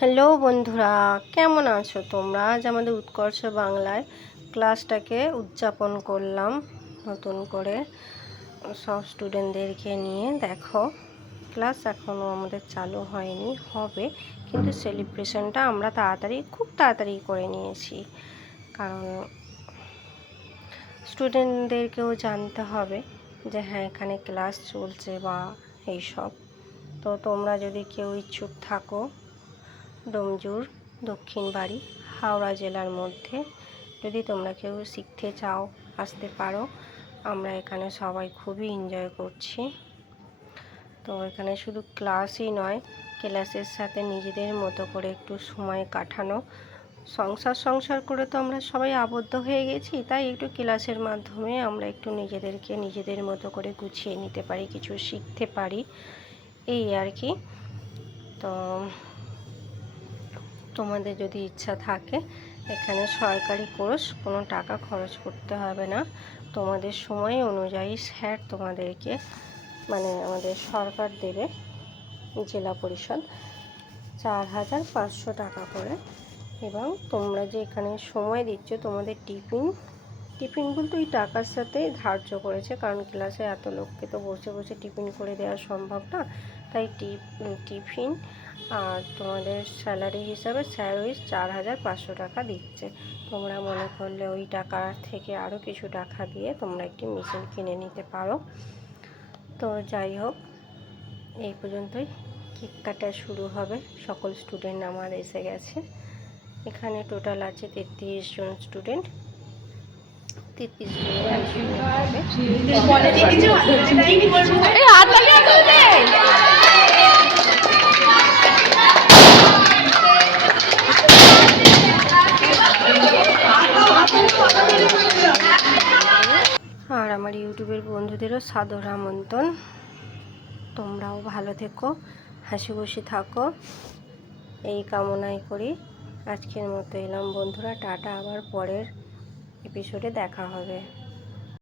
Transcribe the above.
Hello বন্ধুরা, কেমন আছো তোমরা? আজ আমাদের উৎকর্ষ বাংলায় ক্লাসটাকে উদযাপন করলাম নতুন করে সব স্টুডেন্টদেরকে নিয়ে। দেখো, ক্লাস এখনও আমাদের চালু হয়নি, হবে, কিন্তু সেলিব্রেশনটা আমরা খুব তাড়াতাড়ি করে নিয়েছি। কারণ স্টুডেন্টদেরকেও জানতে হবে যে হ্যাঁ, এখানে ক্লাস চলছে বা এইসব। তো তোমরা যদি কেউ ইচ্ছুক থাকো, ডোমজুর দক্ষিণ বাড়ি হাওড়া জেলার মধ্যে যদি তোমরা কেউ শিখতে চাও, আসতে পারো। আমরা এখানে সবাই খুবই এনজয় করছি। তো এখানে শুধু ক্লাসই নয়, ক্লাসের সাথে নিজেদের মতো করে একটু সময় কাটানো। সংসার করে তো আমরা সবাই আবদ্ধ হয়ে গেছি, তাই একটু ক্লাসের মাধ্যমে আমরা একটু নিজেদেরকে নিজেদের মতো করে গুছিয়ে নিতে পারি, কিছু শিখতে পারি, এই আর কি। তো তোমাদের যদি ইচ্ছা থাকে, এখানে সরকারি কোর্স, কোনো টাকা খরচ করতে হবে না। তোমাদের সময় অনুযায়ী স্যার তোমাদেরকে আমাদের সরকার দেবে, জেলা পরিষদ 4,500 টাকা করে। এবং তোমরা যে এখানে সময় দিচ্ছ, তোমাদের টিফিন বলতে ওই টাকার সাথেই ধার্য করেছে, কারণ ক্লাসে এত লোককে তো বসে বসে টিফিন করে দেওয়া সম্ভব না। তাই টিফিন আর তোমাদের স্যালারি হিসাবে স্যার ওই 4,500 টাকা দিচ্ছে। তোমরা মনে করলে ওই টাকা থেকে আরও কিছু টাকা দিয়ে তোমরা একটি মেশিন কিনে নিতে পারো। তো যাই হোক, এই পর্যন্তই। কেক কাটা শুরু হবে। সকল স্টুডেন্ট আমার এসে গেছে। এখানে টোটাল আছে 33 জন স্টুডেন্ট। 33 আর আমার ইউটিউবের বন্ধুদেরও সাদর আমন্ত্রণ। তোমরাও ভালো থেকো, হাসি খুশি থাকো, এই কামনাই করি। আজকের মতো এলাম বন্ধুরা, টাটা। আবার পরের এপিসোডে দেখা হবে।